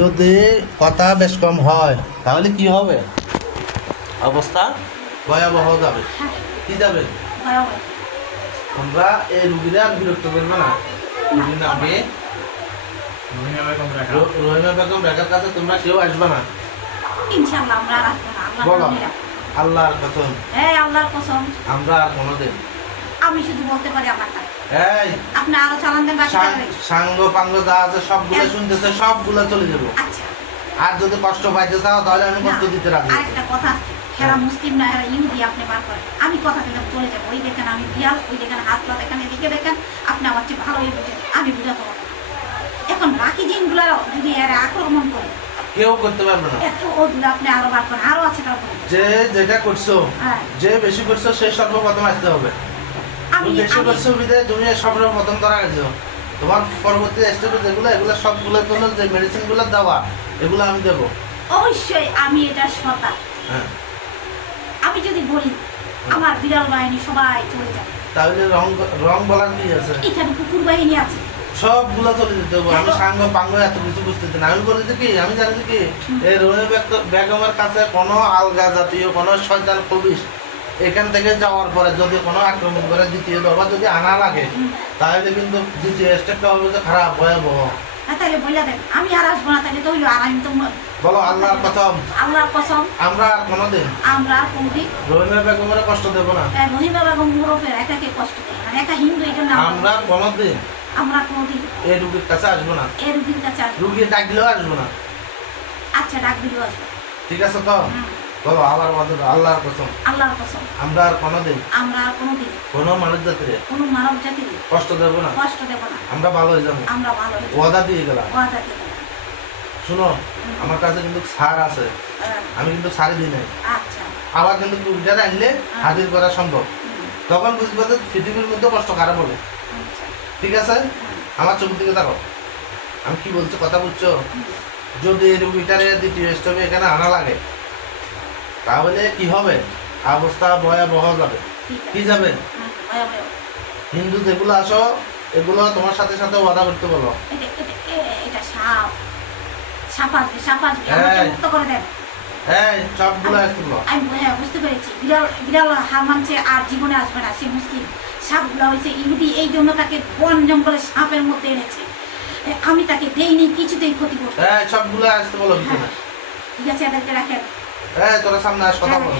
যদি কথা বেশ কম হয় তাহলে কি হবে? অবস্থা ভয়াবহ যাবে। কি যাবে? তোমরা এই রুগীরা আর বিরক্ত করবে না। রুগীর নামে রহিমা বেগম রেখার কাছে তোমরা কেউ আসবে না। ইনশাআল্লাহ আমরা আর আসবো না। বলো আল্লাহর কসম। হ্যাঁ আল্লাহর কসম। আমরা আর কোনোদিন। আমি শুধু বলতে পারি আমারটা। এই আপনি আরো চালান দেন বাকি টাকা। সাঙ্গ পাঙ্গ যা আছে সবগুলো শুনতেছে, সবগুলো চলে যাবো। আচ্ছা। আর যদি কষ্ট পাইতে চাও তাহলে আমি কষ্ট দিতে রাখবো। আরেকটা কথা আছে, হেরা মুসলিম না হেরা ইহুদি, আপনি বার করেন। আমি কথা দিলাম চলে যাবো। ওই দেখেন আমি বিয়াল, ওই দেখেন হাত পা দেখেন, এদিকে দেখেন, আপনি আমার চেয়ে ভালোই বুঝেন, আমি বুঝাতে পারবো। এখন বাকি জিনগুলো যদি এরা আক্রমণ করে কেউ করতে পারবে না। এত ওগুলো আপনি আরো বার করেন, আরো আছে তারপরে। যে যেটা করছো, যে বেশি করছো সে সর্বপ্রথম আসতে হবে। তুমি বেশি করছো বিদায় তুমি সর্বপ্রথম ধরা গেছো। তোমার পরবর্তী স্টেপে যেগুলো এগুলো সবগুলো জন্য যে মেডিসিন গুলো দেওয়া এগুলো আমি দেবো। অবশ্যই আমি এটা সতা। হ্যাঁ। আমি যদি বলি আমার বিড়াল বাহিনী সবাই চলে যাবে, তাহলে রং রং বলার কি আছে? এখানে কুকুর বাহিনী আছে, সবগুলো চলে যেতে হবে। আমি সাঙ্গ পাঙ্গ এত কিছু বুঝতেছি না। আমি বলেছি কি, আমি জানি কি এই রহিমা বেগমের কাছে কোনো আলগা জাতীয় কোনো শয়তান কবিশ এখান থেকে যাওয়ার পরে যদি কোনো আক্রমণ করে দ্বিতীয় দফা যদি আনা লাগে তাহলে কিন্তু দ্বিতীয় স্টেপটা হবে যে খারাপ ভয়াবহ। তাহলে বলে দেন আমি আর আসবো না। তাহলে তো আর আমি তো বলো আল্লাহর কসম। আল্লাহর কসম আমরা আর কোনোদিন রহিমা বেগমের কষ্ট দেব না। রহিমা বেগম মুরফের একাকে কষ্ট দেবে না। একা হিন্দু, এই জন্য আমরা কোনোদিন এই রুগীর কাছে আসবো না। এই রুগীর কাছে রুগী ডাকলেও আসবো না। আচ্ছা ডাক দিলেও আসবো। ঠিক আছে তো? বলো আবার আল্লাহর কসম। আল্লাহর কসম। আমরা আর কোনোদিন কোনো মানব জাতির কষ্ট দেব না। আমরা ভালো হয়ে যাবো। ওয়াদা দিয়ে গেলাম। শুনো, আমার কাছে কিন্তু ছাড় আছে। আমি কিন্তু ছাড়ি দিই নাই। আবার কিন্তু রুগীটা আনলে হাজির করা সম্ভব। তখন বুঝবো যে পৃথিবীর মধ্যে কষ্ট খারাপ হবে। ঠিক আছে? আমার চোখ দিকে দেখো, আমি কি বলছি কথা বুঝছো? যদি এই রুগীটারে দ্বিতীয় স্টেপে এখানে আনা লাগে তাহলে কি হবে? অবস্থা ভয়াবহ যাবে। কি যাবে? হিন্দু যেগুলো আসো এগুলো তোমার সাথে সাথে ওয়াদা করতে বলো। সবগুলো আসতে বলো। বুঝতে পেরেছি। বিড়াল হার মানছে আর জীবনে আসবে না। সে মুসলিম। সাপগুলো হয়েছে ইহুদি, এই জন্য তাকে বন জঙ্গলে সাপের মধ্যে এনেছে। আমি তাকে দেইনি, কিছুতেই ক্ষতি করতে। সবগুলো আসতে বলো। ঠিক আছে, এদেরকে রাখেন। তোরা সামনে আস, কথা বলো।